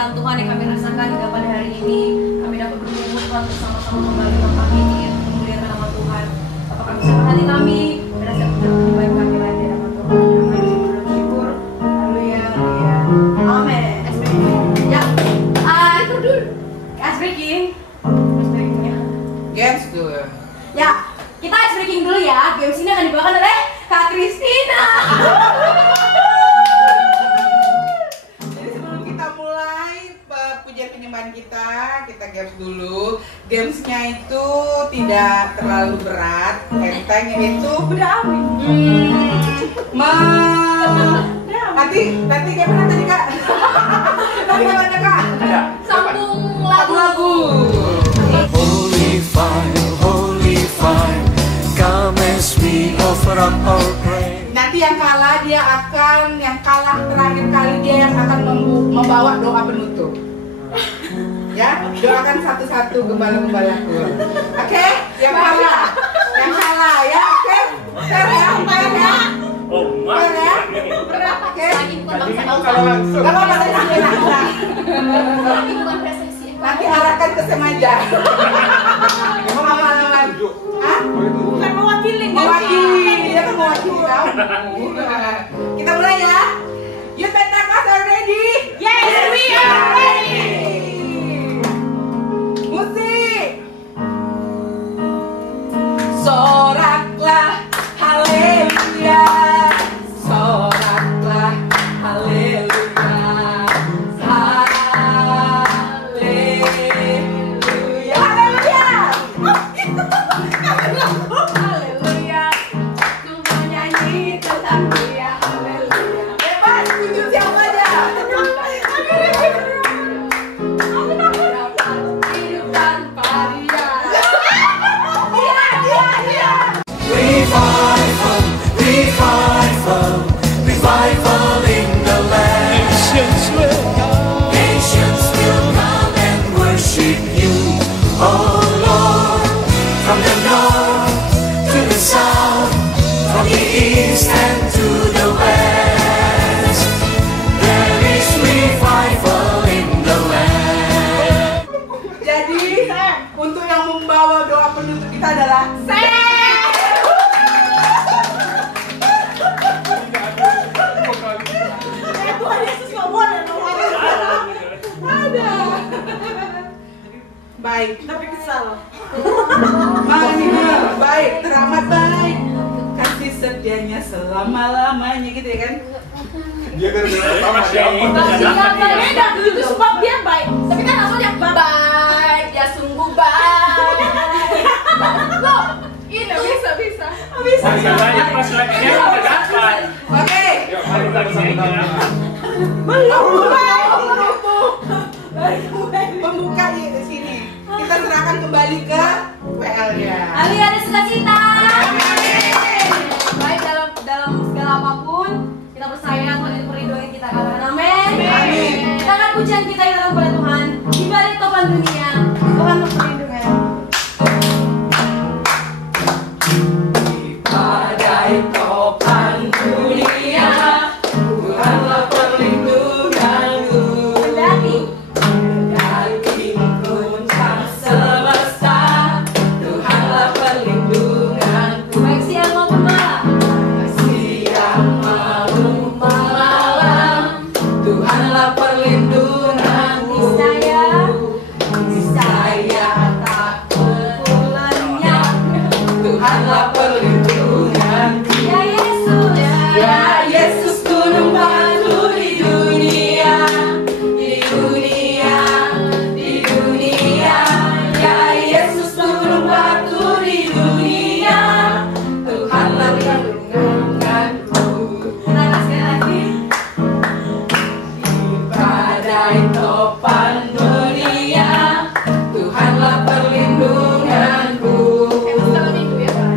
keberkahan Tuhan yang kami rasakan hingga pada hari ini. Kami dapat berkumpul Tuhan bersama-sama kembali tempat ini untuk memuliakan nama Tuhan. Bapak kami siapkan hati kami, dan siap menyembah kami lagi nama Tuhan. Kami bersyukur. Haleluya, haleluya. Amin. Ice breaking. Ya. Itu dulu. Ice breaking. Ice breakingnya. Games dulu. Ya, kita ice breaking dulu ya. Games ini akan dibawakan oleh Kak Kristina. Penyembahan kita games dulu. Gamesnya itu tidak terlalu berat, enteng itu. Udah amin. Nanti gimana tadi Kak? Tadi gimana Kak? Sambung lagu. Holy fire, come as we offer up our praise. Nanti yang kalah terakhir kali dia yang akan membawa doa penutup. Ya, doakan satu-satu gembala-gembalaku. Oke? Yang kalah ya, oke? Fair ya, fair ya. Fair ya. Oke? Kalau langsung. Gak apa-apa, nanti arahkan ke Semaja. Hah? Bukan mewakili, dia kan mewakili kau. Kita mulai ya. Youth Pentakas are ready? Yes, we are ready. Musik. Soraklah haleluya, soraklah haleluya, haleluya, haleluya, ku menyanyi tentang dia, haleluya. Bebas, tunjuk siapa aja. Hidup tanpa dia. Revival in the land. Nations will come and worship you, oh Lord. From the north to the south, from the east and to the west, there is revival in the land. Jadi, untuk yang membawa doa penutup kita adalah baik, Tapi kesal. baik, teramat baik, kasih setianya selama-lamanya gitu ya kan? Dia kan sama siapa? Beda, itu sebab dia baik. Tapi kan maksudnya baik, ya sungguh baik. Loh, ini bisa. Masalahnya pas lagi udah dapat. Oke, Yuk, mari kita nyanyi. pembuka di sini. Kita serahkan kembali ke WL-nya. Ali ada sukacita. Baik dalam segala apapun, kita percaya Tuhan itu merindukan kita, katakan amin. Amin. Kita akan pujian kita yang dalam kepada Tuhan di balik topan dunia. Tuhan perlindungan. Badai topan dunia, Tuhanlah perlindunganku. Kendali puncak semesta, Tuhanlah perlindunganku. Baik siang maupun malam. Siang maupun malam, Tuhanlah perlindunganku. Niscaya tak berpulangnya. Tuhanlah perlindunganku. Ya Yesus, Ya Yesus, gunung batu di dunia, di dunia, di dunia. Ya Yesus, gunung batu di dunia, Tuhanlah perlindunganku. Nah, sekali lagi. Di badai topan dunia, Tuhanlah perlindunganku. Kalau minggu ya Pak.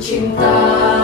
Sembah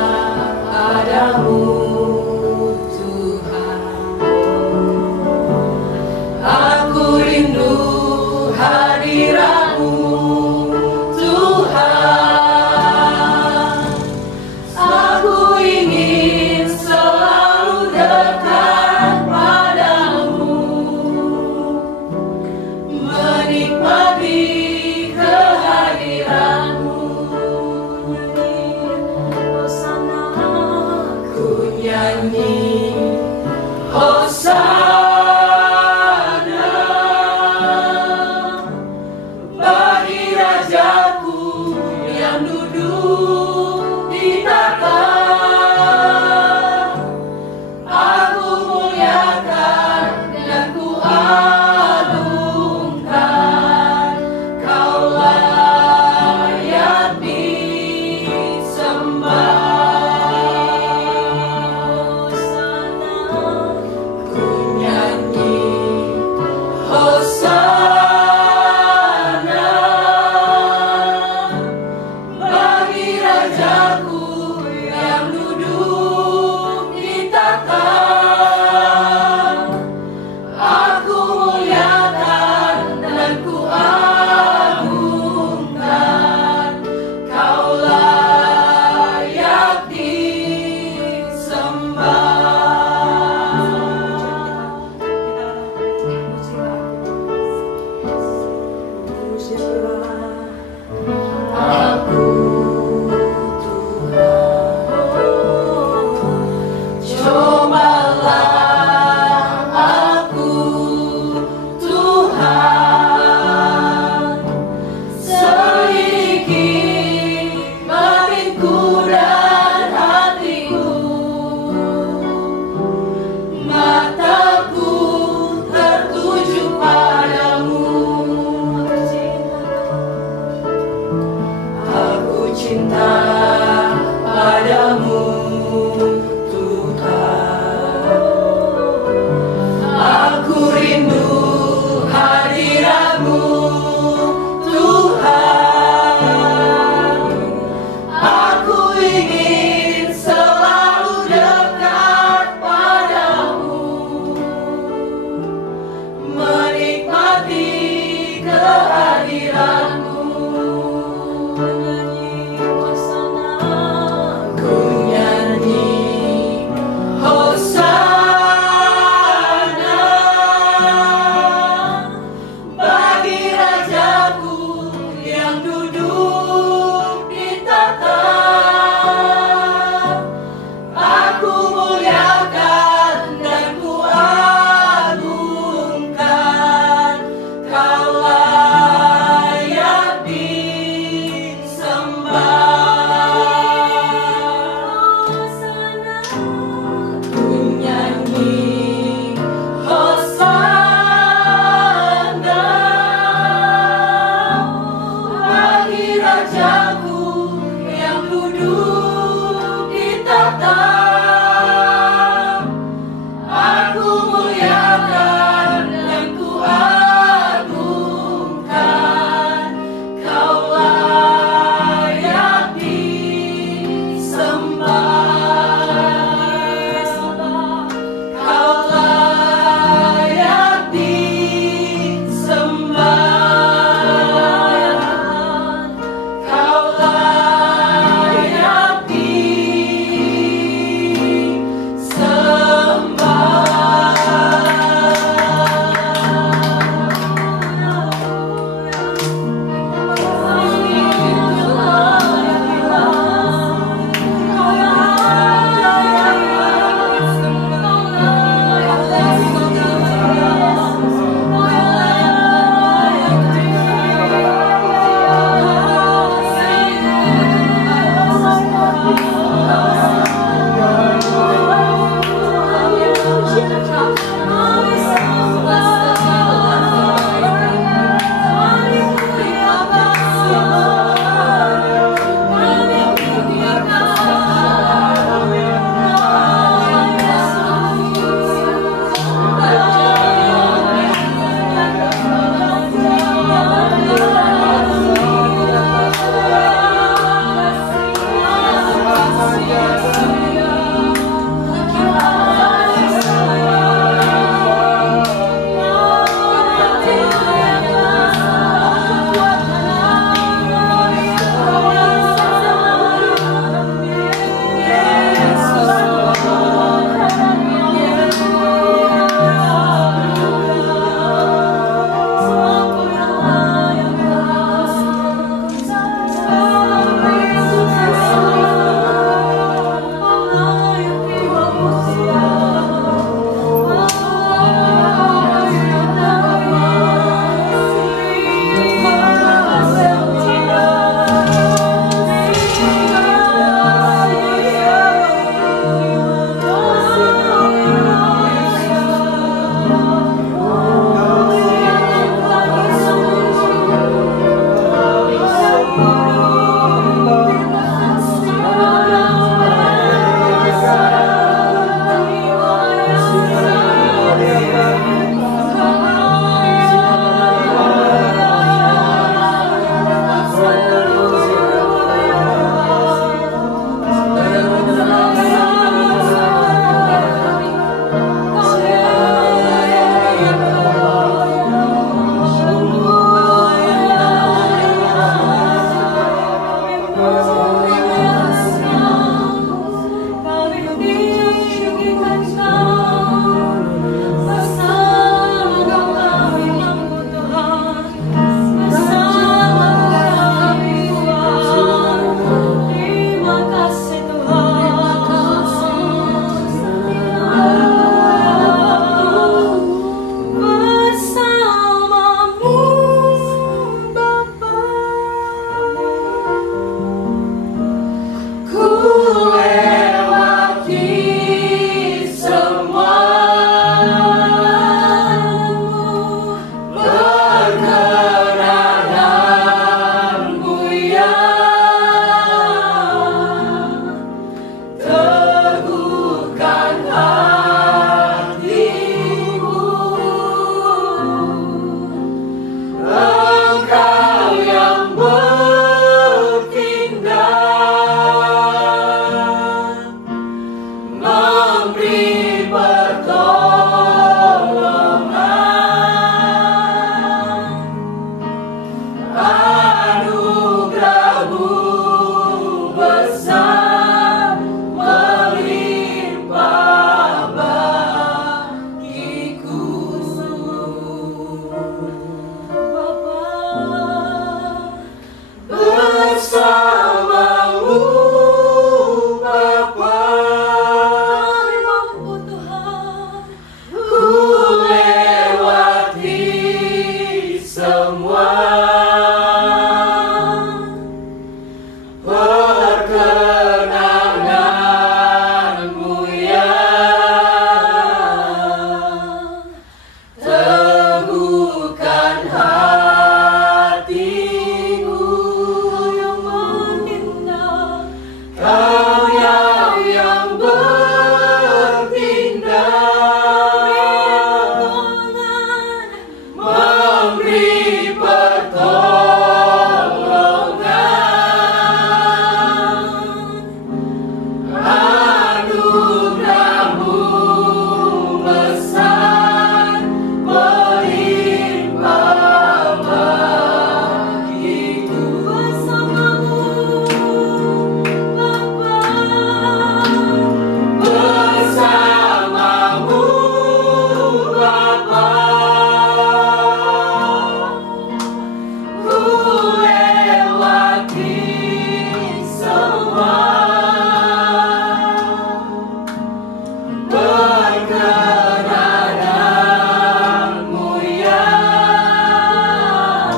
kebenaran-Mu yang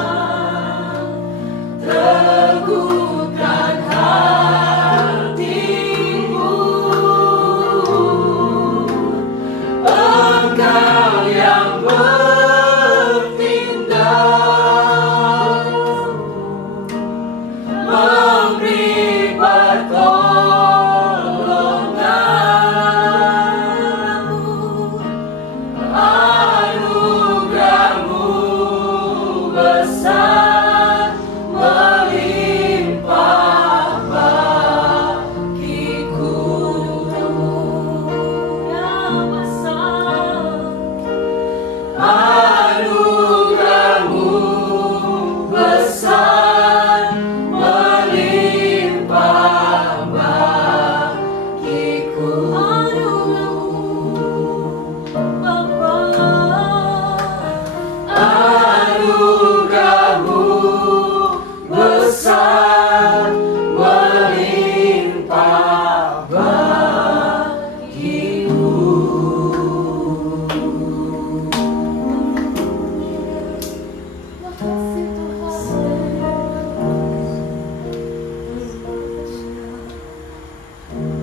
teguhkan hatiku. Engkau yang bertindak, memberi pertolongan-Mu, anugerah-Mu besar melimpah bagiku. Yang besar, anugerah-Mu besar melimpah bagiku. Anugerah-Mu besar melimpah bagiku.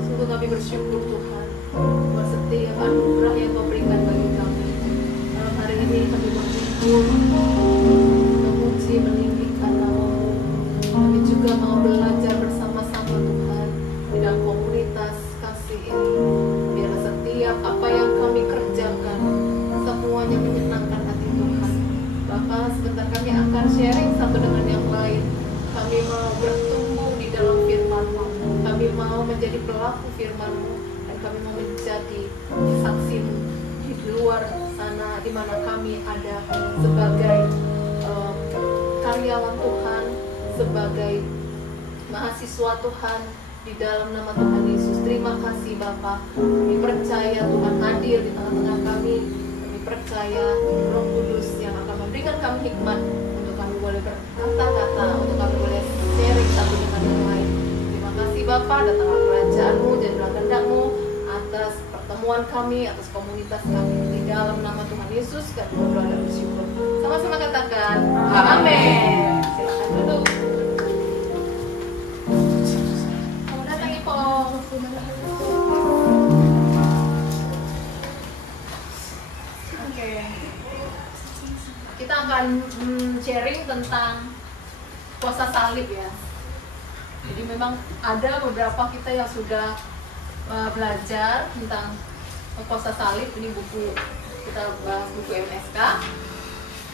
Sungguh kami bersyukur Tuhan buat setiap anugerah yang Kau berikan bagi kami. Dalam hari ini kami bersyukur, memuji, meninggikan nama-Mu. Kami juga mau belajar bersama-sama Tuhan di dalam komunitas kasih ini. Biarlah setiap apa yang kami kerjakan semuanya menyenangkan hati Tuhan. Bapa, sebentar kami akan sharing satu dengan yang lain. Kami mau bertumbuh di dalam firman-Mu. Kami mau menjadi pelaku firman-Mu, dan kami mau menjadi saksi-Mu di luar sana, di mana kami ada sebagai karyawan Tuhan, sebagai mahasiswa Tuhan di dalam nama Tuhan Yesus. Terima kasih Bapa. Kami percaya Tuhan hadir di tengah-tengah kami. Kami percaya Roh Kudus yang akan memberikan kami hikmat untuk kami boleh berkata-kata, untuk kami boleh sharing satu dengan yang lain. Terima kasih Bapa, datanglah kerajaan-Mu, jadilah kehendak-Mu atas pertemuan kami, atas komunitas kami. Di dalam nama Tuhan Yesus kami berdoa dan bersyukur. Sama-sama katakan amin. Silakan duduk. Selamat datang Ipo. Oke. Kita akan sharing tentang puasa salib ya. Jadi memang ada beberapa kita yang sudah belajar tentang puasa salib. Ini buku, kita bahas buku MSK.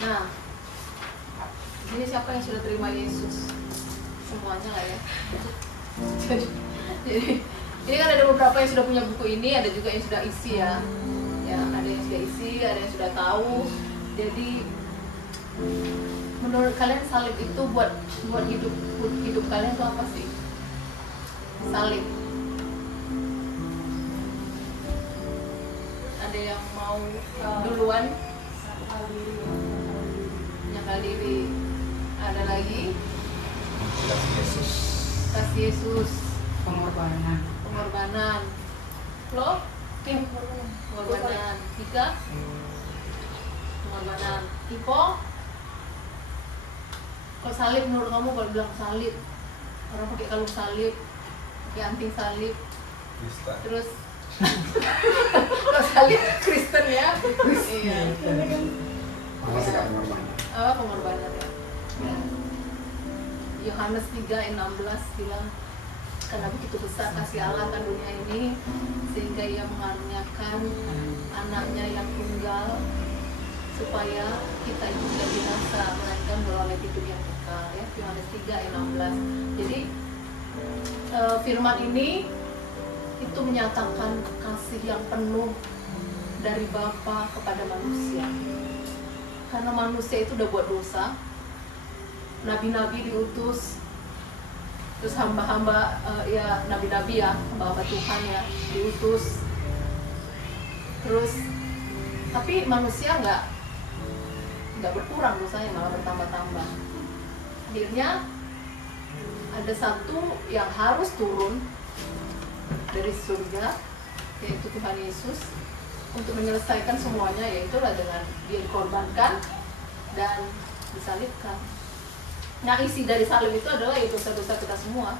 Nah, ini siapa yang sudah terima Yesus? Semuanya lah ya. Jadi ini kan ada beberapa yang sudah punya buku ini, ada juga yang sudah isi ya. Ya, ada yang sudah isi, ada yang sudah tahu. Jadi menurut kalian salib itu buat hidup kalian itu apa sih? Salib. Ada yang mau duluan? Nyangkal diri. Ada lagi? Kasih Yesus. Pengorbanan. Lo? Kim? Pengorbanan. Tika? Pengorbanan. Ipo? Kalau salib menurut kamu, kalau bilang salib, orang pakai kalung salib, pakai anting salib, terus kalau salib Kristen ya, iya. Apa pengorbanan ya? Yohanes 3:16 bilang, karena begitu besar kasih Allah akan dunia ini sehingga Ia mengaruniakan anaknya yang tunggal supaya kita itu tidak binasa melainkan beroleh hidup yang kekal ya. Yohanes 3:16. Jadi firman ini itu menyatakan kasih yang penuh dari Bapa kepada manusia. Karena manusia itu udah buat dosa, nabi-nabi diutus, terus hamba-hamba ya nabi-nabi ya, hamba-hamba Tuhan ya diutus, terus tapi manusia nggak berkurang dosanya, malah bertambah-tambah. Akhirnya ada satu yang harus turun dari surga, yaitu Tuhan Yesus, untuk menyelesaikan semuanya, yaitu dengan dia dikorbankan dan disalibkan. Nah, isi dari salib itu adalah ya dosa-dosa kita semua.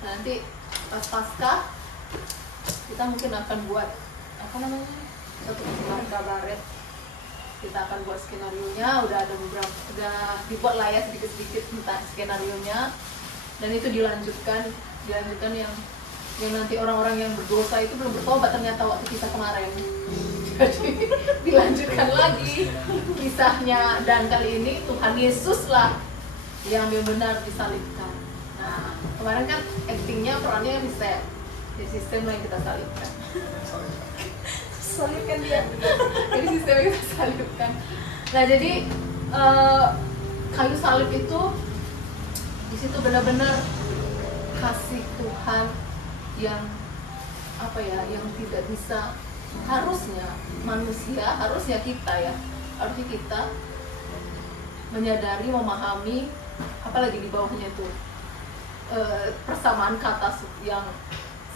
Nanti pas Paskah kita mungkin akan buat satu kabaret. Kita akan buat skenario-nya, udah dibuat lah ya sedikit-sedikit tentang skenario-nya, dan itu dilanjutkan yang nanti orang-orang yang berdosa itu belum bertobat ternyata waktu kisah kemarin. Jadi dilanjutkan lagi kisahnya, dan kali ini Tuhan Yesus lah yang benar disalibkan. Nah, kemarin kan actingnya, perannya Mister, di sistem yang kita salibkan. Salibkan dia. Jadi sistem yang kita salibkan. Nah, jadi kayu salib itu di situ benar-benar kasih Tuhan yang yang tidak bisa, harusnya kita menyadari, memahami, apalagi di bawahnya itu persamaan kata yang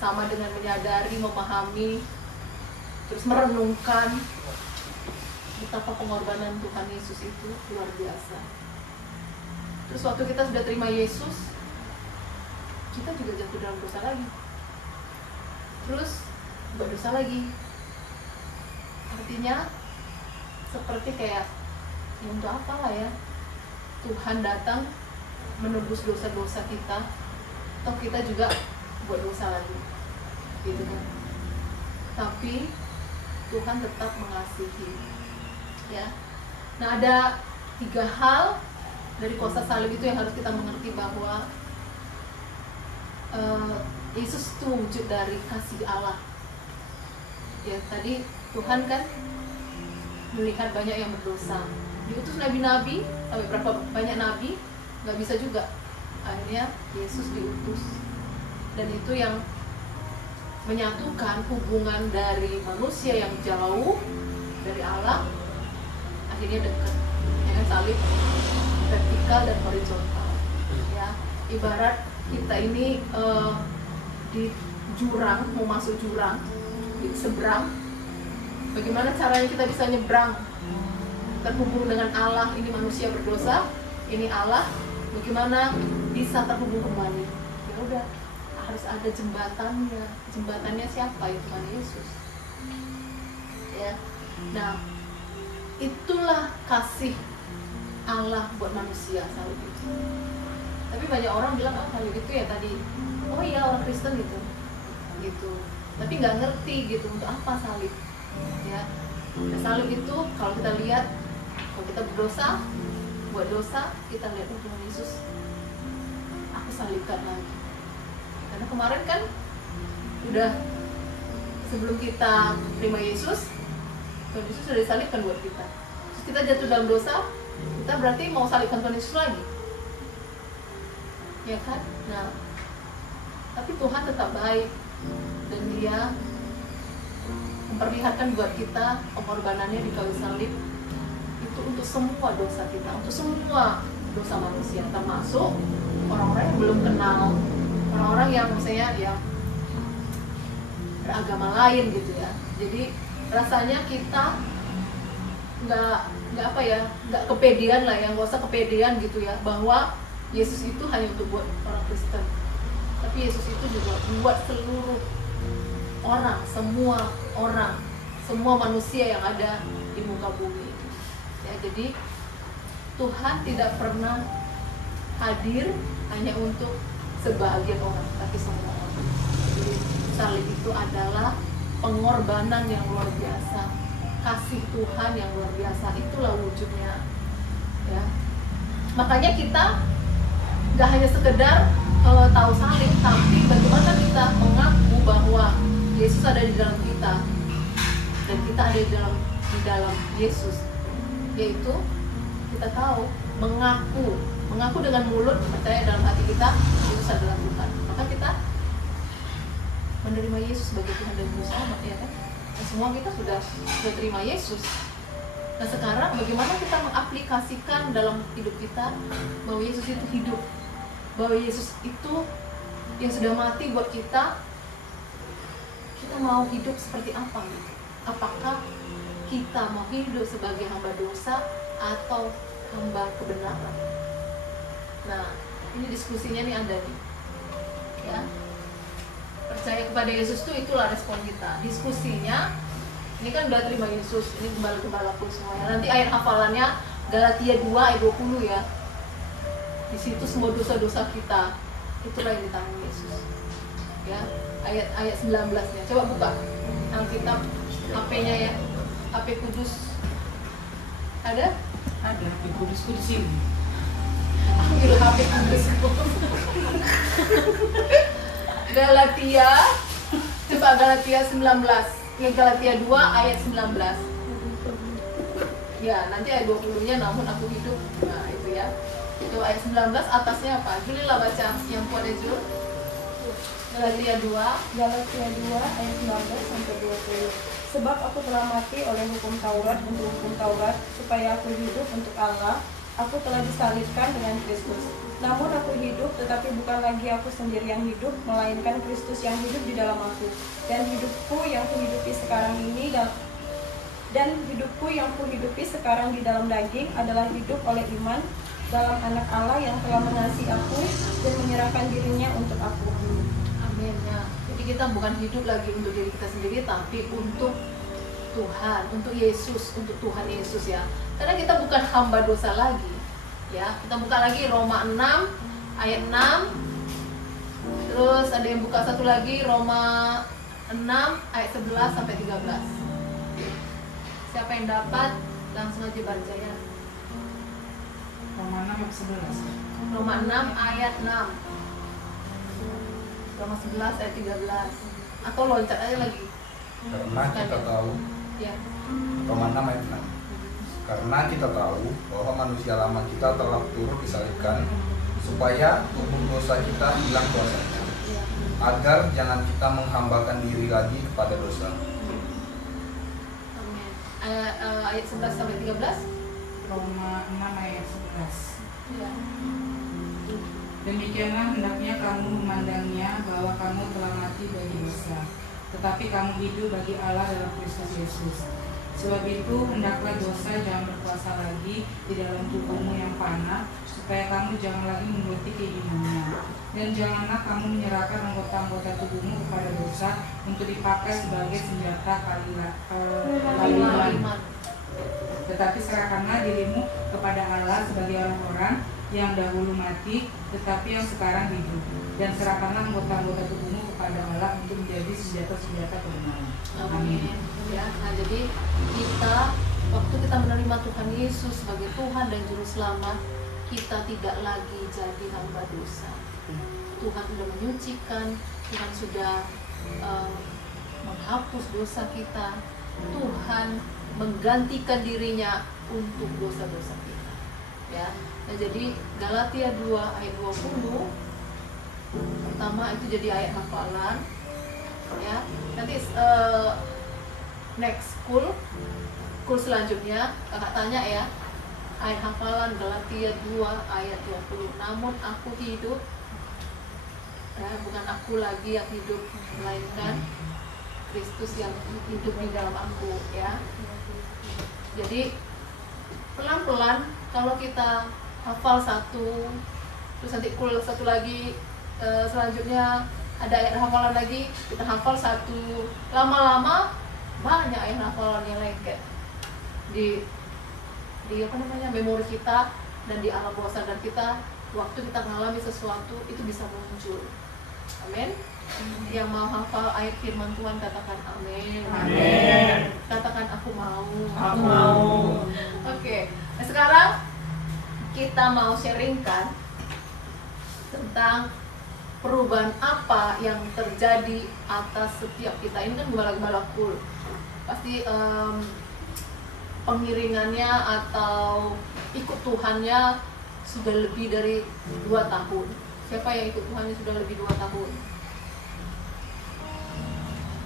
sama dengan menyadari, memahami, terus merenungkan betapa pengorbanan Tuhan Yesus itu luar biasa. Terus waktu kita sudah terima Yesus, kita juga jatuh dalam dosa lagi, terus berdosa lagi. Artinya seperti kayak untuk apalah ya Tuhan datang menebus dosa-dosa kita, atau kita juga buat dosa lagi, gitu kan. Tapi Tuhan tetap mengasihi, ya. Nah, ada 3 hal dari kuasa salib itu yang harus kita mengerti, bahwa Yesus itu wujud dari kasih Allah. Ya, tadi Tuhan kan melihat banyak yang berdosa, diutus nabi-nabi, sampai berapa banyak nabi, nggak bisa juga. Akhirnya Yesus diutus, dan itu yang menyatukan hubungan dari manusia yang jauh dari Allah, akhirnya dekat. Ya, salib vertikal dan horizontal. Ya, ibarat kita ini di jurang, mau masuk jurang, di seberang. Bagaimana caranya kita bisa nyebrang, terhubung dengan Allah? Ini manusia berdosa, ini Allah. Bagaimana bisa terhubung kembali? Ya udah, harus ada jembatannya. Jembatannya siapa? Itu Tuhan Yesus. Ya. Nah, itulah kasih Allah buat manusia, salib itu. Tapi banyak orang bilang, salib itu ya tadi, oh iya orang Kristen gitu. Tapi nggak ngerti gitu untuk apa salib. Ya. Nah, salib itu kalau kita lihat, kalau kita berdosa, buat dosa, kita lihat Tuhan Yesus, aku salibkan lagi. Karena kemarin kan udah sebelum kita terima Yesus, Tuhan Yesus sudah disalibkan buat kita. Terus kita jatuh dalam dosa, kita berarti mau salibkan Tuhan Yesus lagi, ya kan? Nah, tapi Tuhan tetap baik, dan Dia memperlihatkan buat kita pengorbanannya di kayu salib itu untuk semua dosa kita, untuk semua dosa manusia, termasuk orang-orang yang belum kenal, orang-orang yang misalnya ya beragama lain gitu ya. Jadi rasanya kita nggak kepedean lah ya, nggak usah kepedean gitu ya, bahwa Yesus itu hanya untuk buat orang Kristen, tapi Yesus itu juga buat seluruh orang, semua manusia yang ada di muka bumi. Ya, jadi Tuhan tidak pernah hadir hanya untuk sebagian orang, tapi semua orang. Jadi salib itu adalah pengorbanan yang luar biasa, kasih Tuhan yang luar biasa, itulah wujudnya. Ya, makanya kita nggak hanya sekedar tahu salib, tapi bagaimana kita mengaku bahwa Yesus ada di dalam kita dan kita ada di dalam Yesus, yaitu kita tahu mengaku dengan mulut, percaya dalam hati kita Yesus adalah Tuhan, maka kita menerima Yesus sebagai Tuhan dan Juru Selamat, ya kan? Dan semua kita sudah terima Yesus. Nah, sekarang bagaimana kita mengaplikasikan dalam hidup kita bahwa Yesus itu hidup, bahwa Yesus itu yang sudah mati buat kita. Kita mau hidup seperti apa gitu? apakah kita mau hidup sebagai hamba dosa atau hamba kebenaran. Nah, ini diskusinya nih Anda nih, ya. Percaya kepada Yesus tuh itulah respon kita. Diskusinya, ini kan udah terima Yesus, ini gembala-gembalaku semuanya. Nanti ayat hafalannya Galatia 2 ayat 20 ya. Di situ semua dosa-dosa kita, itulah yang ditanggung Yesus. Ya, ayat 19-nya. Coba buka Alkitab, HP-nya ya. HP Kudus. Ada? Ada di kudus-kudus ini. Ambil HP Kudus. Galatia, coba Galatia 19. Ya, Galatia 2 ayat 19. Ya, nanti ayat 20-nya namun aku hidup. Nah, itu ya. Itu ayat 19 atasnya apa? Julilah baca yang kuat ya, Jul. Galatia 2 ayat 19 sampai 20. Sebab aku telah mati oleh hukum Taurat untuk hukum Taurat, supaya aku hidup untuk Allah. Aku telah disalibkan dengan Kristus. Namun aku hidup, tetapi bukan lagi aku sendiri yang hidup, melainkan Kristus yang hidup di dalam aku. Dan hidupku yang kuhidupi sekarang di dalam daging adalah hidup oleh iman dalam Anak Allah yang telah mengasihi aku dan menyerahkan dirinya untuk aku. Amin ya. Jadi kita bukan hidup lagi untuk diri kita sendiri, tapi untuk Tuhan, untuk Yesus, untuk Tuhan Yesus ya. Karena kita bukan hamba dosa lagi. Ya, kita buka lagi Roma 6 ayat 6. Terus ada yang buka satu lagi Roma 6 ayat 11 sampai 13. Siapa yang dapat langsung aja baca ya. Roma 6 ayat 11. Roma 6 ayat 6. Roma 11 ayat 13. Atau loncat aja lagi. Karena kita tahu, Ya. Roma 6 ayat 6. Karena kita tahu bahwa manusia lama kita telah turut disalibkan supaya tubuh dosa kita hilang kuasanya, Ya. agar jangan kita menghambakan diri lagi kepada dosa. Amin. Ayat 11 sampai 13. Roma 6 ayat 11. Ya. Demikianlah hendaknya kamu memandangnya bahwa kamu telah mati bagi dosa, tetapi kamu hidup bagi Allah dalam Kristus Yesus. Sebab itu hendaklah dosa jangan berkuasa lagi di dalam tubuhmu yang fana, supaya kamu jangan lagi menuruti keinginannya. Dan janganlah kamu menyerahkan anggota-anggota tubuhmu kepada dosa untuk dipakai sebagai senjata kalimat. Tetapi serahkanlah dirimu kepada Allah sebagai orang-orang yang dahulu mati, tetapi yang sekarang hidup. Dan serahkanlah anggota-anggota tubuhmu kepada Allah untuk menjadi senjata-senjata kebenaran. Amin. Ya, nah jadi kita waktu kita menerima Tuhan Yesus sebagai Tuhan dan Juru Selamat, kita tidak lagi jadi hamba dosa. Tuhan sudah menyucikan, Tuhan sudah menghapus dosa kita. Tuhan menggantikan dirinya untuk dosa-dosa kita. Ya. Nah, jadi Galatia 2 ayat 20 pertama itu jadi ayat hafalan. Ya. Nanti next school selanjutnya kakak tanya ya, ayat hafalan Galatia 2 ayat 20. Namun aku hidup, ya, bukan aku lagi yang hidup, melainkan Kristus yang hidup di dalam aku ya. Jadi pelan-pelan kalau kita hafal satu, terus nanti satu lagi, selanjutnya ada ayat hafalan lagi, kita hafal satu, lama-lama banyak ayat hafalan yang lengket di apa namanya memori kita dan di alam bawah sadar kita. Waktu kita mengalami sesuatu itu bisa muncul. Amin. Yang mau hafal ayat firman Tuhan katakan amin. Amin. Katakan aku mau. Aku mau. Oke. Nah, sekarang kita mau sharingkan tentang perubahan apa yang terjadi atas setiap kita. Ini kan gembala-gembala cool. Pasti pengiringannya atau ikut Tuhannya sudah lebih dari 2 tahun. Siapa yang ikut Tuhannya sudah lebih 2 tahun?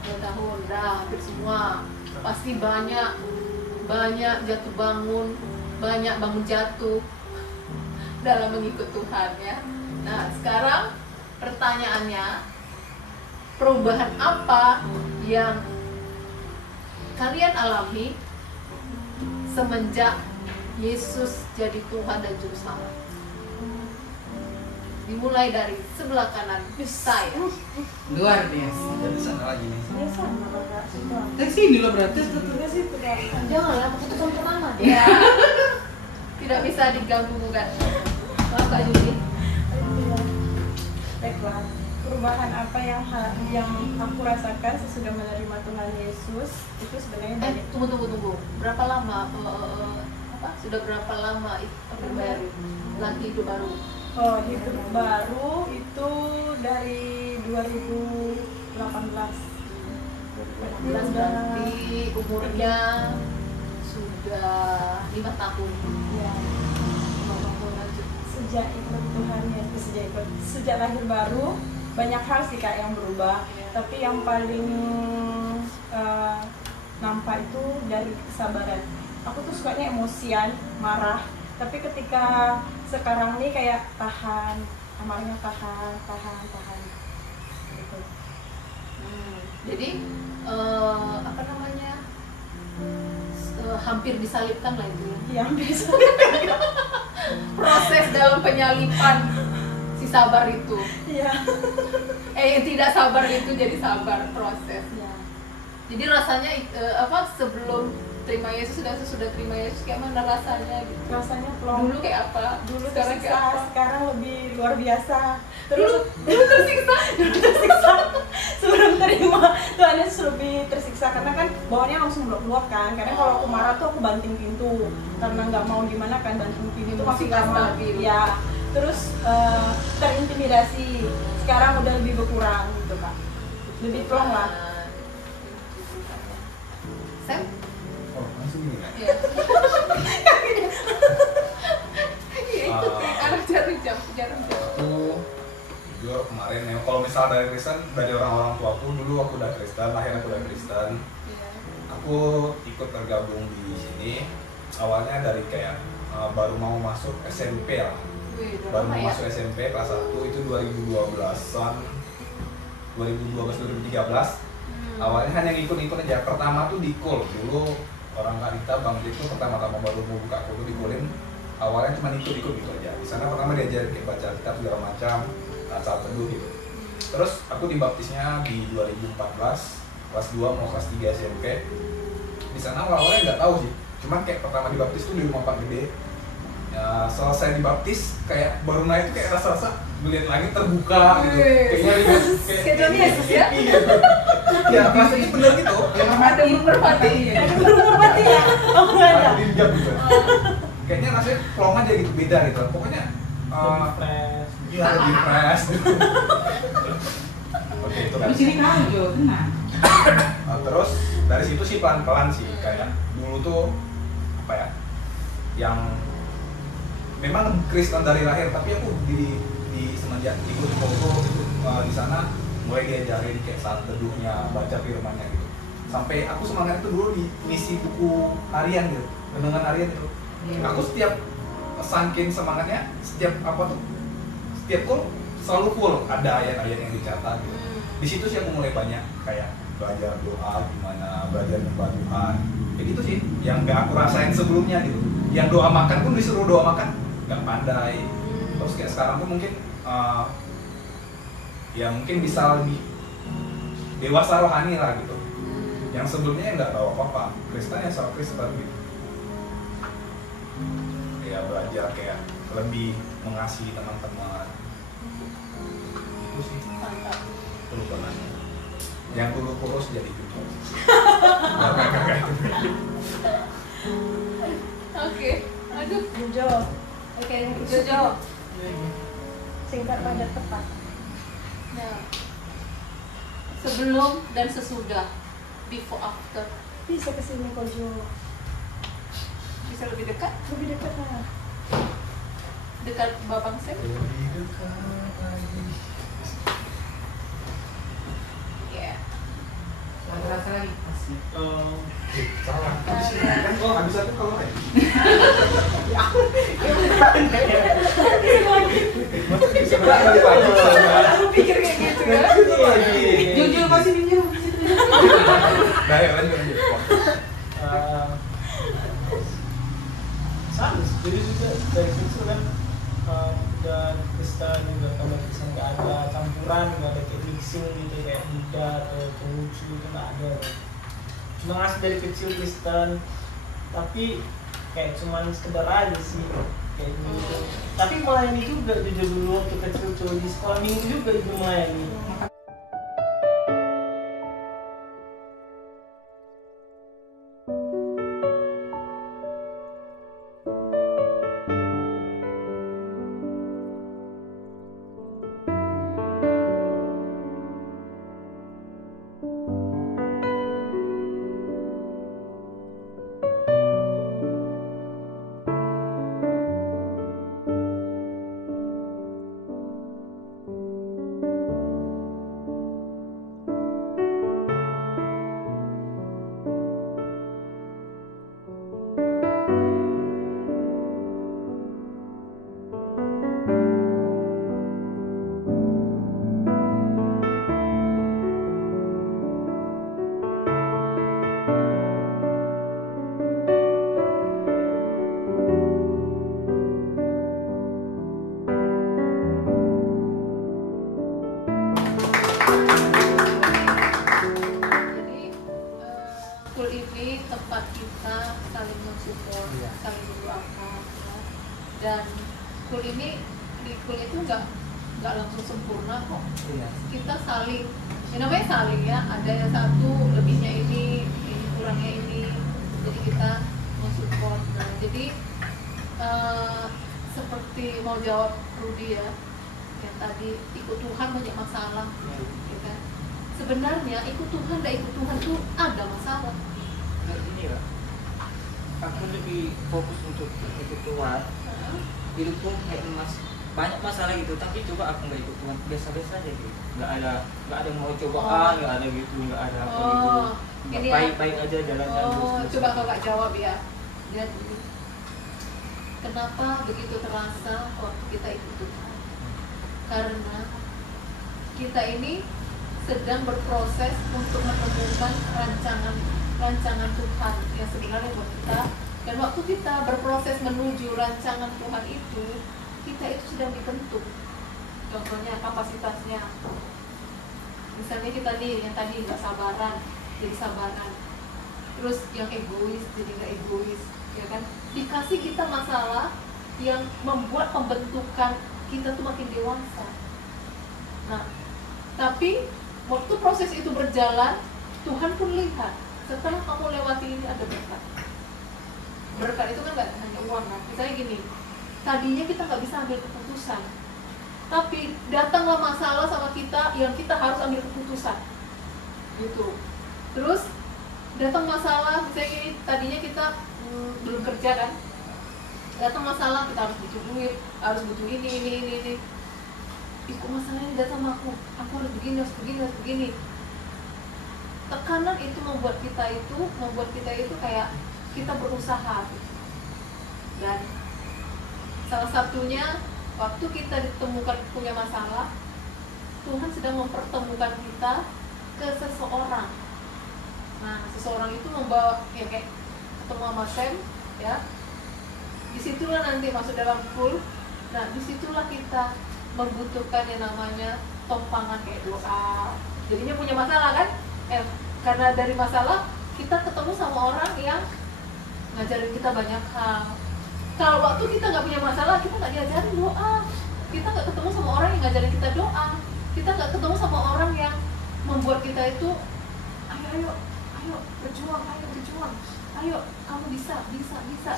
2 tahun, dah hampir semua. Pasti banyak jatuh bangun, banyak bangun jatuh dalam mengikut Tuhan ya. Nah sekarang pertanyaannya, perubahan apa yang kalian alami semenjak Yesus jadi Tuhan dan Juru Selamat. Dimulai dari sebelah kanan saya. Luar biasa. Jadi sana lagi nih. Dari sini loh berarti. Janganlah keputusan pertama. Ya. Tidak bisa diganggu gugat. Maaf Kak Juli. Baiklah, perubahan apa yang aku rasakan sesudah menerima Tuhan Yesus itu sebenarnya dari Tunggu. Berapa lama sudah berapa lama baru lagi hidup baru? hidup baru itu dari 2018. Berarti umurnya sudah 5 tahun. Ya, sejak ikut Tuhan ya, sejak lahir baru banyak hal sih Kak yang berubah. Tapi yang paling nampak itu dari kesabaran. Aku tuh sukanya emosian, marah. Tapi ketika sekarang nih kayak tahan, amarnya tahan. Gitu. Jadi apa namanya? Hampir disalibkan lah itu. Iya, bisa. Proses dalam penyalipan si sabar itu. Iya. Yang tidak sabar itu jadi sabar proses. Iya. Jadi rasanya sebelum terima Yesus dan sesudah terima Yesus kayak mana rasanya gitu. Rasanya plong. Dulu kayak apa? Dulu sekarang kayak tersiksa, apa? sekarang lebih luar biasa. Dulu tersiksa. Tersiksa sebelum terima Tuhan Yesus lebih tersiksa karena kan bawaannya langsung blok-blok kan. Karena kalau aku marah tuh aku banting pintu karena nggak mau gimana kan, banting pintu Emosi masih nggak lama. stabil. Ya, terus terintimidasi. Sekarang udah lebih berkurang gitu Kak. Lebih plong lah. Sam? Oh, langsung gini ya? Iya. Anak jarum jam. Aku jujur kemarin ya, kalau misal dari Kristen, dari orang-orang tuaku dulu aku udah Kristen, akhirnya aku udah Kristen. Iya. Aku ikut tergabung di sini awalnya dari kayak baru mau masuk SMP lah. Wih, udah Baru lama mau ya? masuk SMP kelas 1 itu 2012-an 2012-2013. Awalnya hanya ngikut-ngikut aja. Pertama tuh di call dulu, orang Karita Bang itu pertama-tama baru mau buka call di callin. Awalnya cuma ikut-ikut gitu aja. Di sana pertama diajarin kayak baca kitab segala macam, saat teduh gitu. Terus aku dibaptisnya di 2014, kelas 2 mau kelas 3 SMP. Di sana awalnya nggak tahu sih. Cuman kayak pertama dibaptis tuh di rumah Pak Gede. Ya, selesai dibaptis kayak baru naik kayak rasa-rasa melihat langit terbuka gitu. Kayak dalam Yesus ya? Iya. Ya, rasanya bener gitu. Yang mati Merpati. Merpati ya? Oh nggak ada. Dijam gitu. Kayaknya rasanya plong aja gitu, beda gitu. Pokoknya iya lebih fresh gitu. Oke, itu kan. Di sini kau Jo, tenang. Terus dari situ sih pelan-pelan sih kayak dulu tuh apa ya? Yang memang Kristen dari lahir, tapi aku di semenjak ikut Kogo itu di sana mulai diajarin kayak saat teduhnya, baca firman-nya gitu. Sampai aku semangat itu dulu di misi buku harian gitu, renungan harian itu. Aku setiap saking semangatnya, setiap kul selalu full ada ayat-ayat yang dicatat gitu. Di situ sih aku mulai banyak kayak belajar doa gimana, belajar menyembah Tuhan. Kayak gitu sih, yang gak aku rasain sebelumnya gitu. Yang doa makan pun disuruh doa makan gak pandai. Terus kayak sekarang pun mungkin ya mungkin bisa lebih dewasa rohani lah gitu. Yang sebelumnya nggak tahu apa-apa, Kristen ya sama Kristen gitu. Kayak belajar kayak lebih mengasihi teman-teman. Itu sih Mantap. perubahannya. Yang dulu kurus jadi jujur. Oke. Aduh. Jojo. Oke, Jojo. Singkat padat tepat. Nah, sebelum dan sesudah, before after, Bisa kesini kok Jo. bisa lebih dekat, Lebih dekat lah. dekat Babang Sam. Lebih dekat lagi. Iya. Nggak terasa lagi pasti. Salah. Kan kalau habis satu kalau lain. Aku pikir kayak gitu ya. Jujur masih minum. Nah, ya lanjut. salah sih. Jadi juga dari kecil kan udah Kristen juga kalau Kristen nggak ada campuran, nggak ada kayak mixing gitu kayak Buddha atau Konghucu itu nggak ada. Cuma ngasih dari kecil Kristen, tapi kayak cuman sekedar aja sih kayak gitu. Tapi melayani juga jujur dulu waktu kecil tuh di sekolah minggu juga ibu melayani. Jadi school ini tempat kita saling mensupport, saling mendoakan, ya. Dan school ini di school itu nggak langsung sempurna kok. Kita saling, ya namanya saling ya. Ada yang satu lebihnya ini kurangnya ini. Jadi kita mensupport. Nah, jadi seperti mau jawab Rudy ya, yang tadi ikut Tuhan banyak masalah, ya kan? Sebenarnya ikut Tuhan dan ikut Tuhan itu ada masalah. Nah, ini lah, aku lebih fokus untuk ikut Tuhan. Hidupku kayak banyak masalah gitu, tapi coba aku nggak ikut Tuhan, biasa-biasa aja gitu. Nggak ada yang mau cobaan, nggak ada gitu, nggak ada apa gitu. Ini Baik-baik aja jalan-jalan terus. Coba kakak jawab ya. Jadi kenapa begitu terasa waktu kita ikut Tuhan? Karena kita ini sedang berproses untuk menemukan rancangan Tuhan yang sebenarnya buat kita. Dan waktu kita berproses menuju rancangan Tuhan itu, kita itu sedang dibentuk. Contohnya kapasitasnya. Misalnya kita nih yang tadi nggak sabaran, jadi sabaran. Terus yang egois jadi nggak egois, ya kan? Dikasih kita masalah yang membuat pembentukan kita tuh makin dewasa. Nah, tapi waktu proses itu berjalan, Tuhan pun lihat setelah kamu lewati ini ada berkat. Berkat itu kan nggak hanya uang kan. Misalnya gini, tadinya kita nggak bisa ambil keputusan, tapi datanglah masalah sama kita yang kita harus ambil keputusan, gitu. Terus datang masalah, misalnya gini, tadinya kita belum kerja kan, datang masalah kita harus butuh duit, harus butuh ini. Kok masalahnya datang sama aku harus begini, harus begini. Tekanan itu membuat kita itu kayak kita berusaha gitu. Dan salah satunya waktu kita ditemukan punya masalah, Tuhan sedang mempertemukan kita ke seseorang. Nah, seseorang itu membawa ya kayak ketemu sama Sam, ya. Disitulah nanti masuk dalam full. Nah, disitulah kita membutuhkan yang namanya tompangan kayak doa. Jadinya punya masalah kan? Karena dari masalah kita ketemu sama orang yang ngajarin kita banyak hal. Kalau waktu kita nggak punya masalah, kita nggak diajarin doa. Kita nggak ketemu sama orang yang ngajarin kita doa. Kita nggak ketemu sama orang yang membuat kita itu, ayo berjuang, ayo kamu bisa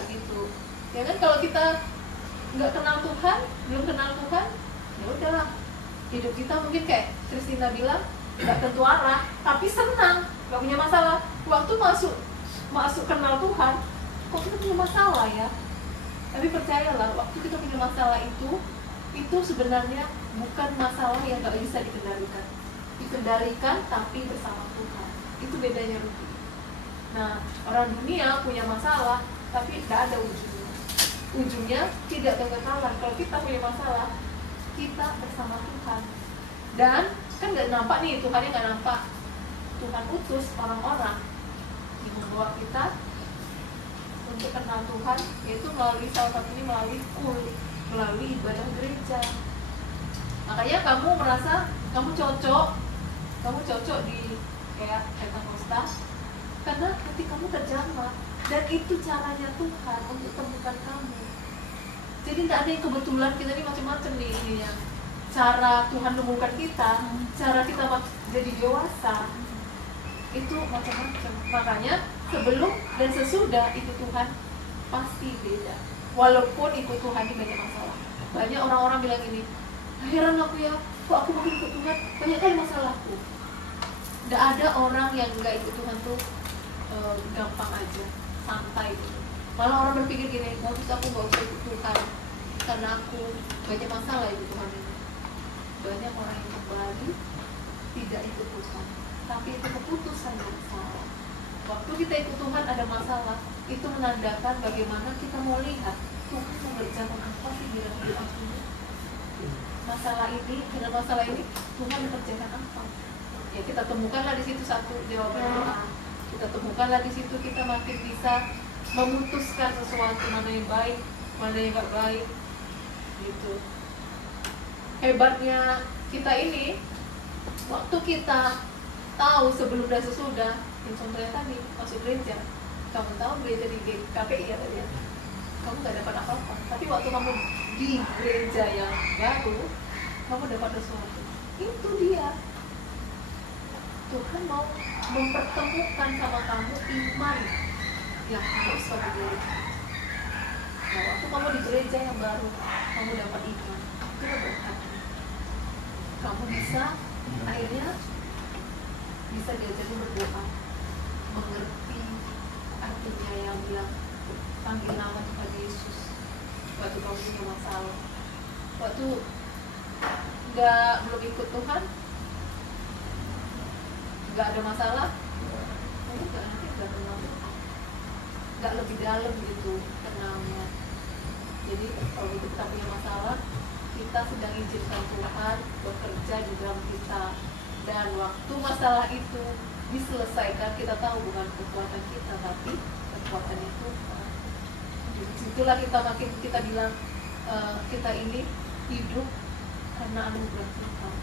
gitu. Ya kan, kalau kita nggak kenal Tuhan, belum kenal Tuhan, ya udahlah, hidup kita mungkin kayak Christina bilang nggak tentu arah, tapi senang, nggak punya masalah. Waktu masuk kenal Tuhan, kok kita punya masalah ya? Tapi percayalah, waktu kita punya masalah itu sebenarnya bukan masalah yang nggak bisa dikendalikan, tapi bersama Tuhan. Itu bedanya Rudy. Nah, orang dunia punya masalah, tapi tidak ada ujungnya tidak kekekalan. Kalau kita punya masalah, kita bersama Tuhan. Dan kan nggak nampak nih, Tuhannya nggak nampak. Tuhan utus orang-orang yang membawa kita untuk kenal Tuhan yaitu melalui salah satunya melalui melalui ibadah gereja. Makanya kamu merasa kamu cocok di kayak Pentakosta karena hati kamu terjamah, dan itu caranya Tuhan untuk temukan kamu. Jadi tidak ada yang kebetulan, kita ini macam-macam nih ininya. Cara Tuhan menemukan kita, cara kita jadi dewasa itu macam-macam. Makanya sebelum dan sesudah ikut Tuhan pasti beda. Walaupun ikut Tuhan ini banyak masalah. Banyak orang-orang bilang ini, heran aku ya, kok aku makin ikut Tuhan banyak kali masalahku. Tidak ada orang yang nggak ikut Tuhan tuh gampang aja, santai gitu. Malah orang berpikir gini, nggak usah ikut Tuhan karena aku banyak masalah ikut Tuhan ini. Banyak orang yang kembali tidak ikut Tuhan, tapi itu keputusan yang salah. Waktu kita ikut Tuhan ada masalah, itu menandakan bagaimana kita mau lihat Tuhan mengerjakan apa sih di dalam hidup aku. Dengan masalah ini Tuhan mengerjakan apa? Ya kita temukanlah di situ satu jawaban doa. Kita temukanlah di situ, kita makin bisa memutuskan sesuatu mana yang baik, mana yang gak baik, gitu. Hebatnya kita ini, waktu kita tahu sebelum dan sesudah, yang contohnya tadi masuk gereja, kamu tahu gereja di KPI ya tadi ya, kamu gak dapat apa-apa. Tapi waktu kamu di gereja yang baru, kamu dapat sesuatu. Itu dia. Tuhan mau mempertemukan sama kamu iman yang harus kamu miliki. Nah, waktu kamu di gereja yang baru, kamu dapat iman. Itu berkat. Kamu bisa akhirnya bisa diajarin berdoa, mengerti artinya yang bilang panggil nama Tuhan Yesus. Waktu kamu punya masalah, waktu belum ikut Tuhan, nggak ada masalah, kamu nggak lebih dalam gitu kenalnya. Jadi kalau kita punya masalah, kita sedang izinkan Tuhan bekerja di dalam kita, dan waktu masalah itu diselesaikan, kita tahu bukan kekuatan kita tapi kekuatannya Tuhan. Disitulah kita bilang kita ini hidup karena anugerah Tuhan,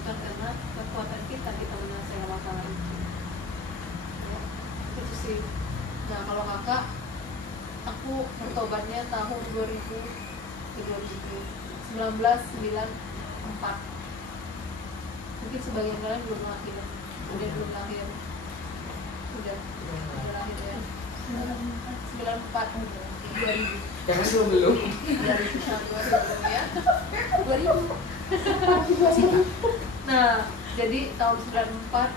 bukan karena kekuatan kita menyelesaikan masalah itu. Ya, itu sih. Nah kalau kakak, aku bertobatnya tahun 1994. Mungkin sebagian kalian belum lahir, belum lahir, udah lahir ya. 94, 2000. Jangan belum. 2000 ya. 2000. Nah, jadi tahun 94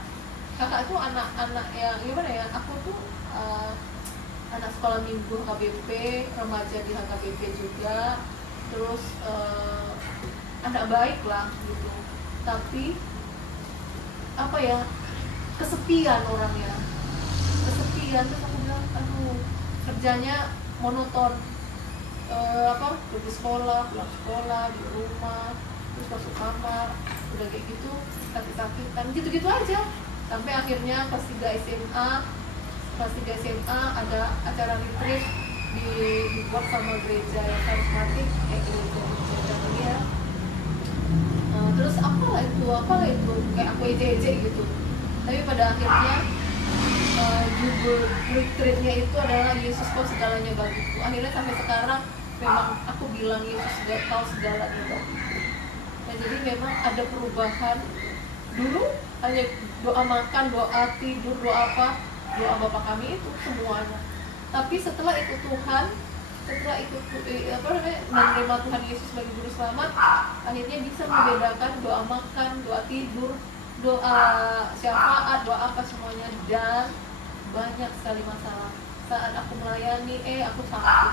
kakak tuh anak-anak yang gimana ya? Aku tuh anak sekolah minggu HKBP, remaja di HKBP juga, terus anak baik lah gitu. Tapi apa ya, kesepian orangnya, kesepian. Terus aku bilang, aduh kerjanya monoton, pergi sekolah, pulang sekolah, di rumah, terus masuk kamar, udah kayak gitu, sakit-sakitan, gitu-gitu aja. Sampai akhirnya kelas 3 SMA ada acara retreat dibuat sama gereja yang karismatik, kayak gereja ya. Terus apalah itu, kayak aku ejek gitu. Tapi pada akhirnya judul retreatnya itu adalah Yesus kau segalanya bagiku. Akhirnya sampai sekarang memang aku bilang Yesus gak tahu segalanya bagiku. Nah jadi memang ada perubahan. Dulu hanya doa makan, doa tidur, doa Bapa kami itu semuanya. Tapi setelah ikut Tuhan, menerima Tuhan Yesus sebagai juru selamat, akhirnya bisa membedakan doa makan, doa tidur, doa syafaat, doa apa semuanya. Dan banyak sekali masalah saat aku melayani, aku sakit.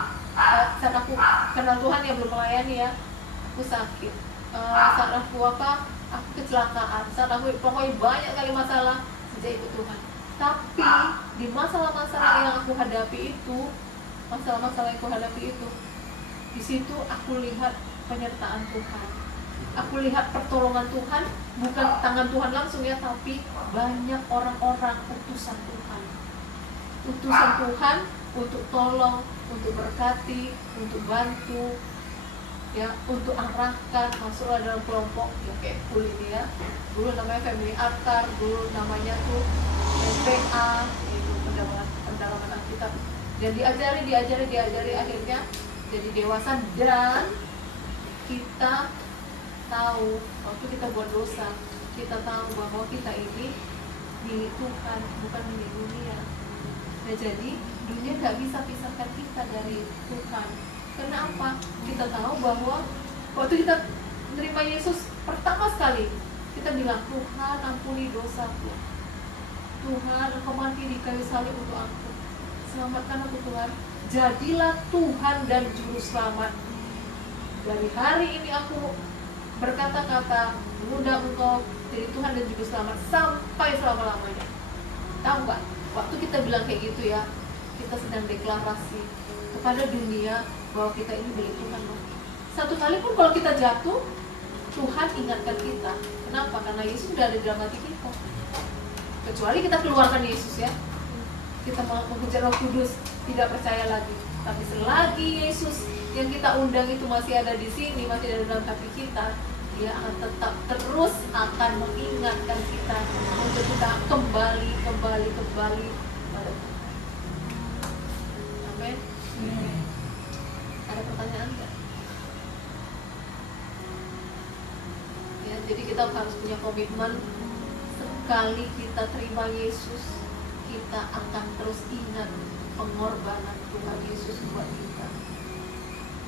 Saat aku kenal Tuhan ya belum melayani ya, aku sakit. Saat aku aku kecelakaan. Saat aku pokoknya banyak kali masalah sejak ikut Tuhan. Tapi di masalah-masalah yang aku hadapi itu, di situ aku lihat penyertaan Tuhan. Aku lihat pertolongan Tuhan, bukan tangan Tuhan langsung ya, tapi banyak orang-orang utusan Tuhan utusan Tuhan untuk tolong, untuk berkati, untuk bantu, ya, untuk arahkan, masuklah dalam kelompok ya kayak pool ini ya. Dulu namanya Family Altar, dulu namanya tuh MPA, itu pendalaman Alkitab. Dan diajari akhirnya jadi dewasa, dan kita tahu waktu kita buat dosa, kita tahu bahwa kita ini milik Tuhan, bukan milik dunia. Nah, jadi dunia nggak bisa pisahkan kita dari Tuhan. Kenapa? Kita tahu bahwa waktu kita menerima Yesus pertama sekali, kita bilang, Tuhan ampuni dosaku, Tuhan Engkau mati di kayu salib untuk aku, selamatkan aku Tuhan, jadilah Tuhan dan Juru Selamat. Dari hari ini aku berkata-kata mengundang Engkau jadi Tuhan dan Juru Selamat sampai selama-lamanya. Tahu nggak? Waktu kita bilang kayak gitu ya, kita sedang deklarasi kepada dunia bahwa kita ini milik Tuhan. Satu kali pun kalau kita jatuh, Tuhan ingatkan kita. Kenapa? Karena Yesus sudah ada di dalam hati kita. Kecuali kita keluarkan Yesus ya, kita mengejar Roh Kudus, tidak percaya lagi. Tapi selagi Yesus yang kita undang itu masih ada di sini, masih ada dalam hati kita, Dia akan tetap terus akan mengingatkan kita untuk kita kembali pada Tuhan. Amin. Ada pertanyaan nggak? Ya, jadi kita harus punya komitmen. Sekali kita terima Yesus, kita akan terus ingat pengorbanan Tuhan Yesus buat kita.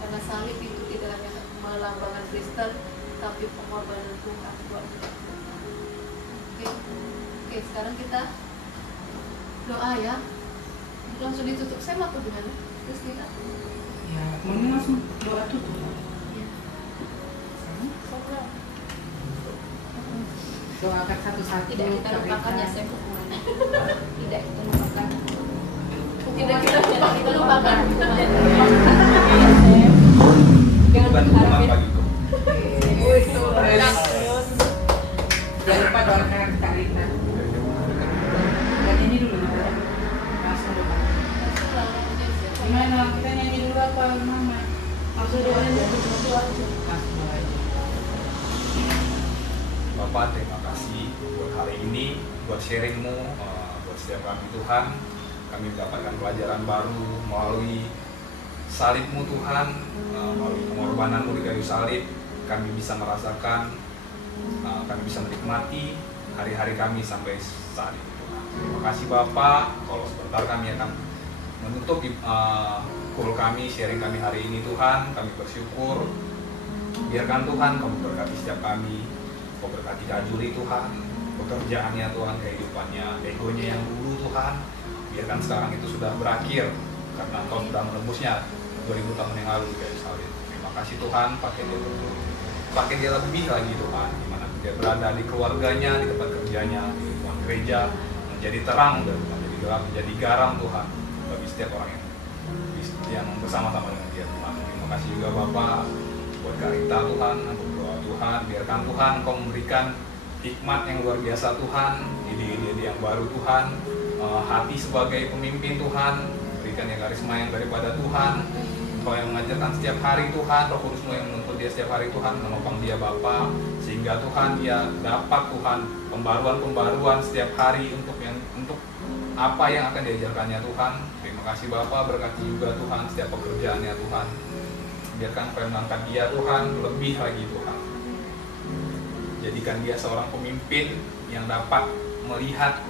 Karena salib itu tidak hanya melambangkan Kristen, tapi pengorbanan Tuhan buat kita. Oke, sekarang kita doa ya. Langsung ditutup. Saya mau gimana? Kristina? Ya, mending langsung doa tutup. Ya. Doakan satu-satu. Tidak kita lupakan ya, Sam. Tidak kita lupakan. Tidak kita lupakan. Itu kan hukuman pagi itu. Jangan lupa doakan Kak Rita. Dan nyanyi dulu ya. Langsung doa. Gimana? Kita nyanyi dulu apa Mama? Langsung doa aja. Langsung doa aja. Bapak, terima kasih buat hari ini, buat sharingmu, buat setiap kami Tuhan. Kami mendapatkan pelajaran baru melalui salibmu Tuhan, melalui pengorbananmu di kayu salib. Kami bisa merasakan, kami bisa menikmati hari-hari kami sampai saat ini Tuhan. Terima kasih Bapak. Kalau sebentar kami akan menutup call kami, sharing kami hari ini Tuhan. Kami bersyukur. Biarkan Tuhan Kamu berkati setiap kami. Kau berkati Kak Juli Tuhan, pekerjaannya Tuhan, kehidupannya, egonya yang dulu Tuhan. Biarkan sekarang itu sudah berakhir karena Engkau sudah menembusnya 2000 tahun yang lalu di kayu salib. Terima kasih Tuhan, pakai dia lebih lagi Tuhan, dimana dia berada di keluarganya, di tempat kerjanya, di lingkungan gereja, menjadi terang dan menjadi gelap, menjadi garam Tuhan bagi setiap orang yang bersama-sama dengan dia Tuhan. Terima kasih juga Bapak buat Kak Rita Tuhan, untuk doa Tuhan, biarkan Tuhan Kau memberikan hikmat yang luar biasa Tuhan, ide-ide yang baru Tuhan, hati sebagai pemimpin Tuhan, berikan yang karisma yang daripada Tuhan. Engkau yang mengajarkan setiap hari Tuhan, Roh Kudus-Mu yang menuntut dia setiap hari Tuhan, menopang dia Bapa, sehingga Tuhan dia dapat Tuhan pembaruan setiap hari untuk apa yang akan diajarkannya Tuhan. Terima kasih Bapa, berkati juga Tuhan setiap pekerjaannya Tuhan. Biarkan Kau yang mengangkat dia Tuhan, lebih lagi Tuhan. Jadikan dia seorang pemimpin yang dapat melihat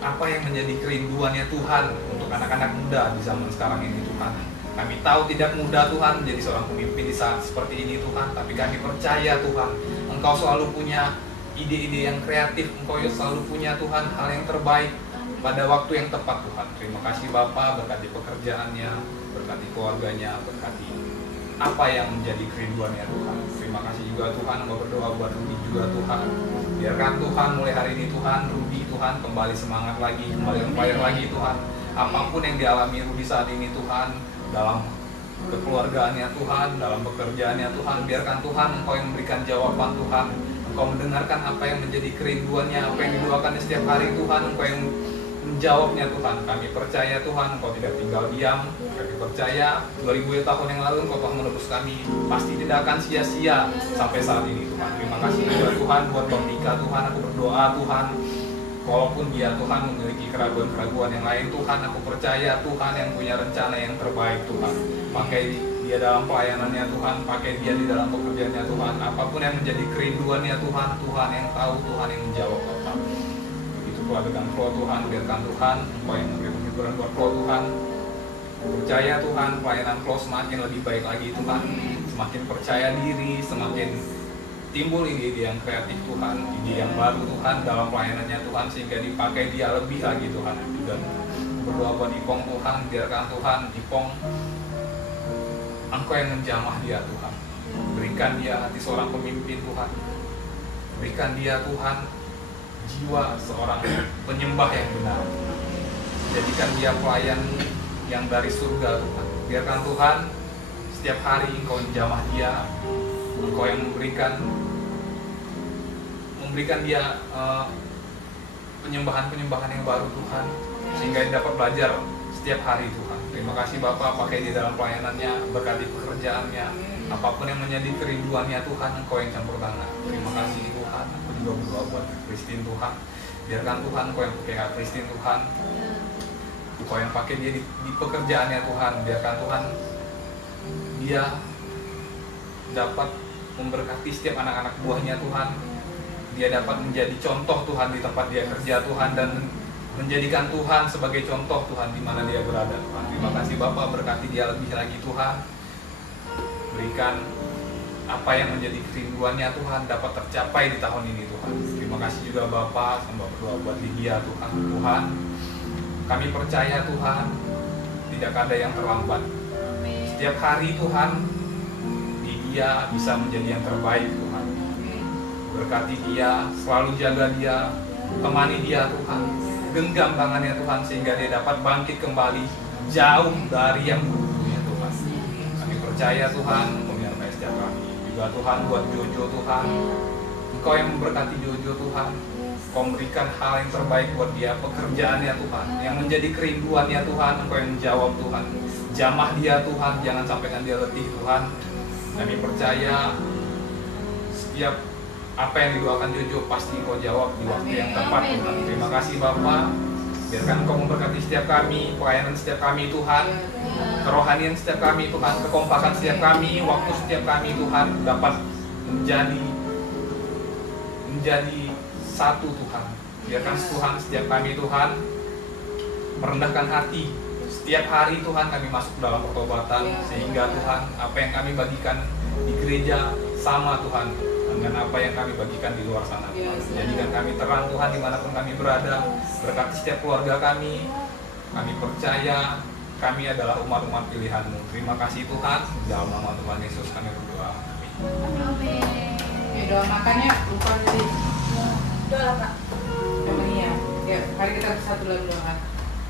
apa yang menjadi kerinduannya Tuhan untuk anak-anak muda di zaman sekarang ini Tuhan. Kami tahu tidak mudah Tuhan menjadi seorang pemimpin di saat seperti ini Tuhan, tapi kami percaya Tuhan, Engkau selalu punya ide-ide yang kreatif, Engkau selalu punya Tuhan hal yang terbaik pada waktu yang tepat Tuhan. Terima kasih Bapa, berkati pekerjaannya, berkati keluarganya, berkati apa yang menjadi kerinduannya Tuhan. Terima kasih juga Tuhan, Engkau berdoa buat Rudi juga Tuhan. Biarkan Tuhan mulai hari ini Tuhan, Rudi Tuhan kembali semangat lagi, kembali on fire lagi Tuhan. Apapun yang dialami Rudi saat ini Tuhan, dalam kekeluargaannya Tuhan, dalam pekerjaannya Tuhan, biarkan Tuhan Engkau yang memberikan jawaban Tuhan. Engkau mendengarkan apa yang menjadi kerinduannya, apa yang didoakannya setiap hari Tuhan. Engkau yang menjawabnya Tuhan. Kami percaya Tuhan Engkau tidak tinggal diam. Kami percaya 2000 tahun yang lalu Engkau telah menebus kami, pasti tidak akan sia-sia sampai saat ini Tuhan. Terima kasih juga Tuhan buat Bang Dika Tuhan. Aku berdoa Tuhan, walaupun dia Tuhan memiliki keraguan-keraguan yang lain Tuhan, aku percaya Tuhan yang punya rencana yang terbaik Tuhan. Pakai dia dalam pelayanannya Tuhan, pakai dia di dalam pekerjaannya Tuhan. Apapun yang menjadi kerinduannya Tuhan, Tuhan yang tahu, Tuhan yang menjawab Bapak. Begitu pula dengan Flo Tuhan, biarkan Tuhan Engkau yang memberi penghiburan buat Flo Tuhan. Percaya Tuhan, pelayanan Flo semakin lebih baik lagi Tuhan. Semakin percaya diri, semakin timbul ide-ide yang kreatif Tuhan, ide yang baru Tuhan dalam pelayanannya Tuhan, sehingga dipakai dia lebih lagi Tuhan. Dan berdoa buat Ipong Tuhan, biarkan Tuhan Ipong Engkau yang menjamah dia Tuhan. Berikan dia hati seorang pemimpin Tuhan. Berikan dia Tuhan jiwa seorang penyembah yang benar. Jadikan dia pelayan yang dari surga Tuhan. Biarkan Tuhan setiap hari Engkau menjamah dia. Engkau yang memberikan dia penyembahan-penyembahan yang baru Tuhan, sehingga dia dapat belajar setiap hari Tuhan. Terima kasih Bapak, pakai dia dalam pelayanannya, berkati pekerjaannya, apapun yang menjadi kerinduannya Tuhan, Engkau yang campur tangan. Terima kasih Tuhan. Aku juga berdoa buat Christine Tuhan, biarkan Tuhan Engkau yang pakai Christine Tuhan, Engkau yang pakai dia di pekerjaannya Tuhan. Biarkan Tuhan dia dapat memberkati setiap anak-anak buahnya Tuhan. Dia dapat menjadi contoh Tuhan di tempat dia kerja Tuhan, dan menjadikan Tuhan sebagai contoh Tuhan di mana dia berada Tuhan. Terima kasih Bapak, berkati dia lebih lagi Tuhan. Berikan apa yang menjadi kerinduannya Tuhan dapat tercapai di tahun ini Tuhan. Terima kasih juga Bapak, sembah berdoa buat Lydia Tuhan. Tuhan, kami percaya Tuhan tidak ada yang terlambat. Setiap hari Tuhan dia bisa menjadi yang terbaik Tuhan. Berkati dia, selalu jaga dia, temani dia Tuhan, genggam tangannya Tuhan, sehingga dia dapat bangkit kembali jauh dari yang buruknya Tuhan. Kami percaya Tuhan menyertai setiap kami. Juga Tuhan buat Jojo Tuhan, Engkau yang memberkati Jojo Tuhan. Engkau memberikan hal yang terbaik buat dia, pekerjaannya Tuhan, yang menjadi kerinduannya Tuhan, Engkau yang menjawab Tuhan. Jamah dia Tuhan, jangan sampaikan dia letih Tuhan. Kami percaya setiap apa yang didoakan Jojo pasti Engkau jawab di waktu yang tepat Tuhan. Terima kasih Bapak. Biarkan Engkau memberkati setiap kami, pelayanan setiap kami Tuhan, kerohanian setiap kami Tuhan, kekompakan setiap kami, waktu setiap kami Tuhan dapat menjadi satu Tuhan. Biarkan Tuhan setiap kami Tuhan merendahkan hati. Setiap hari Tuhan kami masuk dalam pertobatan, sehingga Tuhan apa yang kami bagikan di gereja sama Tuhan dengan apa yang kami bagikan di luar sana. Jadikan kami terang Tuhan dimanapun kami berada. Berkati setiap keluarga kami. Kami percaya kami adalah umat-umat pilihan-Mu. Terima kasih Tuhan. Dalam nama Tuhan Yesus kami berdoa. Amin. Doa makannya lupa jadi Doa Kak. Iya. Ya, mari kita bersatu dalam doa.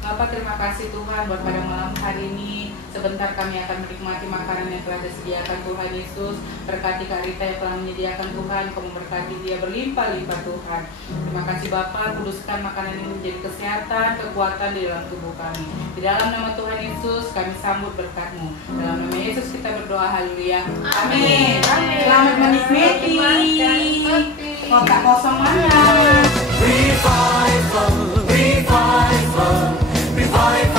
Bapak, terima kasih Tuhan buat pada malam hari ini. Sebentar kami akan menikmati makanan yang telah disediakan Tuhan Yesus. Berkati Kak Rita yang telah menyediakan Tuhan. Kau memberkati dia berlimpah-limpah Tuhan. Terima kasih Bapak, kuduskan makanan ini menjadi kesehatan, kekuatan di dalam tubuh kami. Di dalam nama Tuhan Yesus kami sambut berkat-Mu. Dalam nama Yesus kita berdoa, haleluya. Amin. Selamat menikmati. Kotak kosong mana? Revival, revival, revival.